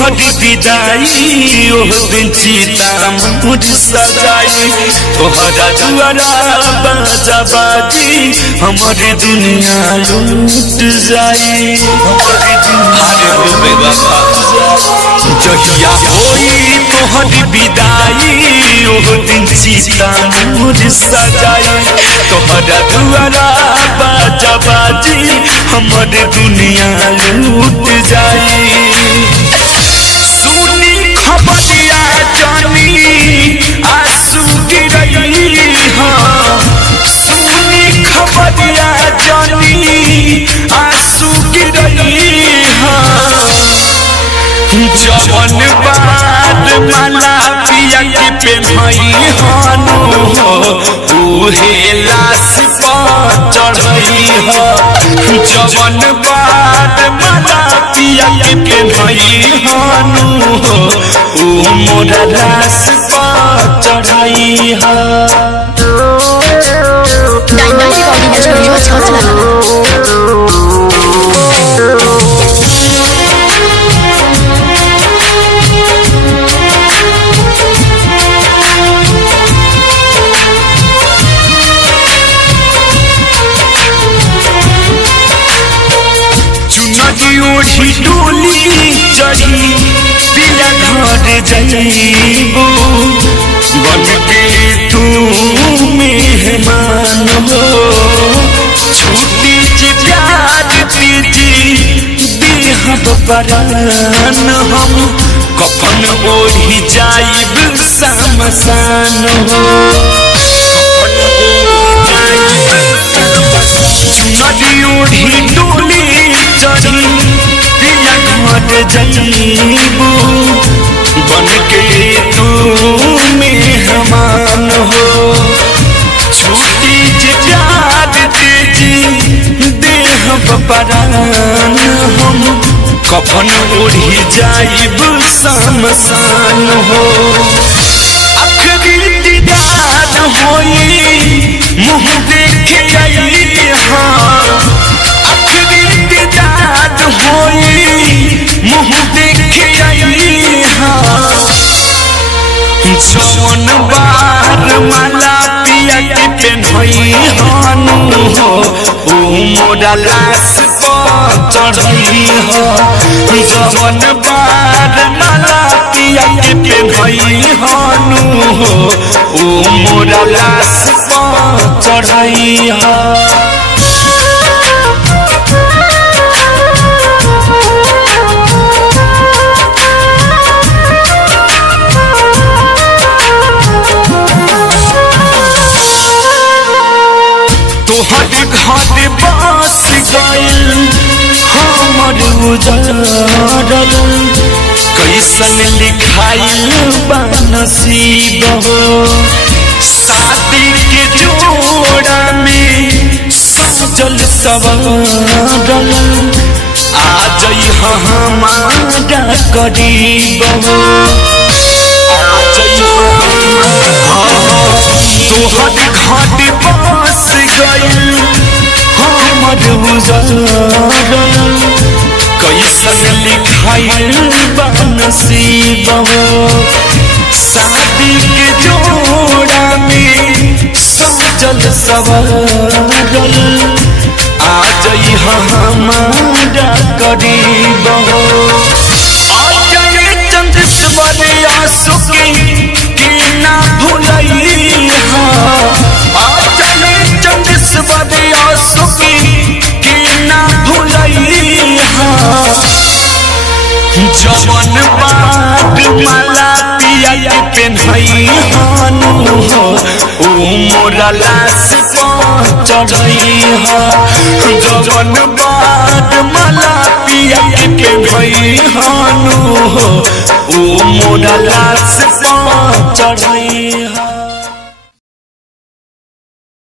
तोहरी विदाई ओह दिन चिता मुझ सजाई तोहरा दुआरा बाजा बाजी हमारी दुनिया लूट जाई जहिया होई तोहरी विदाई ओह दिन चिता मुझ सजाई तोहरा दुआरा बाजा बाजी हमारी दुनिया लूट जाई सुनी खबरिया जानी आंसू गिरई हाँ सुनी खबरिया जानी आंसू गिरई हाँ जवन बात माला पिया के पेन्हई हानु हो उहे लाश पर चढ़ई हो जवन बात माला पिया के पेन्हई हानु हो उ मोरा लाश पर चढ़ई हो डायमंड रिकॉर्डिंग स्टूडियो छाछला ओढ़ी डोली चढ़ी पिया घर जाइबू बन के तू मेहमान हो छुट्टी जे प्यार दीजी देहब परान हम कफन ओढ़ी जाइब शमशान हो नदी ओढ़ी डोली चढ़ी पिया घर जाइबू बन के तू मेहमान हो छुट्टी जे प्यार दीजी देहब परान हम कफन ओढ़ी जाइब शमशान हो आखिरी दीदार होई मुँह देखे आई हाँ आखिरी दीदार होई मुँह देखे आई हाँ जवन बार माला पिया के पेन्हई हानु हो उ मोरा लाश पर चढ़ई हो जवन बार माला पिया के पेन्हई हानु हो उ मोरा लाश पर चढ़ई हो तोहर घर बस गइल हमर उजड़ल कैसन लिखाइल बा नसीब हो शादी के जोड़ा में सजल सवरल आ जई हमारा करीब हो आ जई तोहर घर बस गइल हमर उजड़ल कैसन लिखाइल बा नसीब हो शादी के जोड़ा में सजल सवरल आ जई हमारा करीब हो आ जई चंद्रश्वर आंसू के ना भुलई आ जई चंद्रश्वर आंसू के ना भुलई जवन बात माला पिया के पेन्हई हानु हो उ मोरा लाश पर चढ़ई हो जवन बात माला पिया के पेन्हई हानु हो उ मोरा लाश पर चढ़ई हो।